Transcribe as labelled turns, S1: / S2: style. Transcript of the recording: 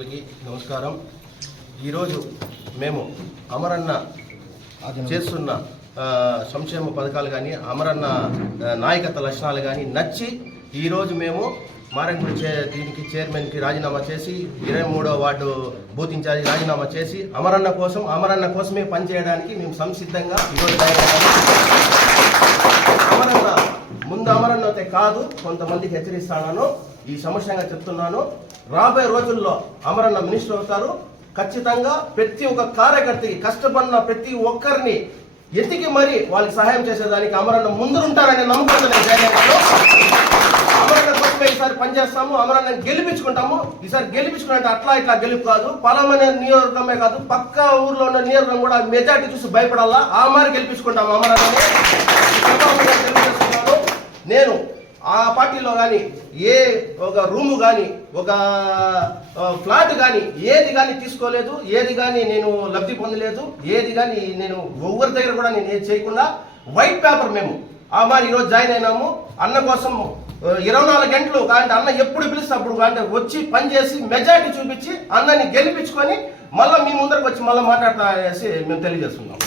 S1: మిత్రులకి నమస్కారం. ఈరోజు మేము అమరన్న చేస్తున్న సంక్షేమ పథకాలు కానీ అమరన్న నాయకత్వ లక్షణాలు కానీ నచ్చి ఈరోజు మేము మారంగుడి చే దీనికి చైర్మన్కి రాజీనామా చేసి ఇరవై మూడో వార్డు బూత్ ఇన్ఛార్జి రాజీనామా చేసి అమరన్న కోసం అమరన్న కోసమే పనిచేయడానికి మేము సంసిద్ధంగా ఈరోజు అమరన్న ముందు అమరన్న అయితే కాదు కొంతమందికి హెచ్చరిస్తాను ఈ సమస్యంగా చెప్తున్నాను. రాబోయే రోజుల్లో అమరన్న మినిస్టర్ అవుతారు. ఖచ్చితంగా ప్రతి ఒక్క కార్యకర్తకి కష్టపడిన ప్రతి ఒక్కరిని ఎతికి మరి వాళ్ళకి సహాయం చేసేదానికి అమరన్న ముందుంటారనే నమ్మకంతో నేను అమరన్న కోసమే ఈసారి పనిచేస్తాము. అమరన్న గెలిపించుకుంటాము. ఈసారి గెలిపించుకున్నట్టు అట్లా ఇట్లా గెలుపు కాదు. పలమనే నియోజకమే కాదు. పక్క ఊర్లో ఉన్న నియోజకం కూడా మెజార్టీ చూసి భయపడాలా? ఆ మారి గెలిపించుకుంటాము అమరన్నని ఈ సభాముఖంగా తెలియజేస్తున్నాను. నేను ఆ పార్టీలో కానీ ఏ ఒక రూము కానీ ఒక ఫ్లాట్ కానీ ఏది కానీ తీసుకోలేదు ఏది కానీ నేను లబ్ధి పొందలేదు ఏది కానీ నేను ఎవరి దగ్గర కూడా నేను ఏది చేయకుండా వైట్ పేపర్ మేము. ఆ మరి ఈరోజు జాయిన్ అయినాము. అన్న కోసం ఇరవై నాలుగు గంటలు కానీ అన్న ఎప్పుడు పిలిస్తే అప్పుడు అంటే వచ్చి పనిచేసి మెజారిటీ చూపించి అన్నని గెలిపించుకొని మళ్ళీ మీ ముందరకు వచ్చి మళ్ళీ మాట్లాడతా అనేసి మేము తెలియజేస్తున్నాం.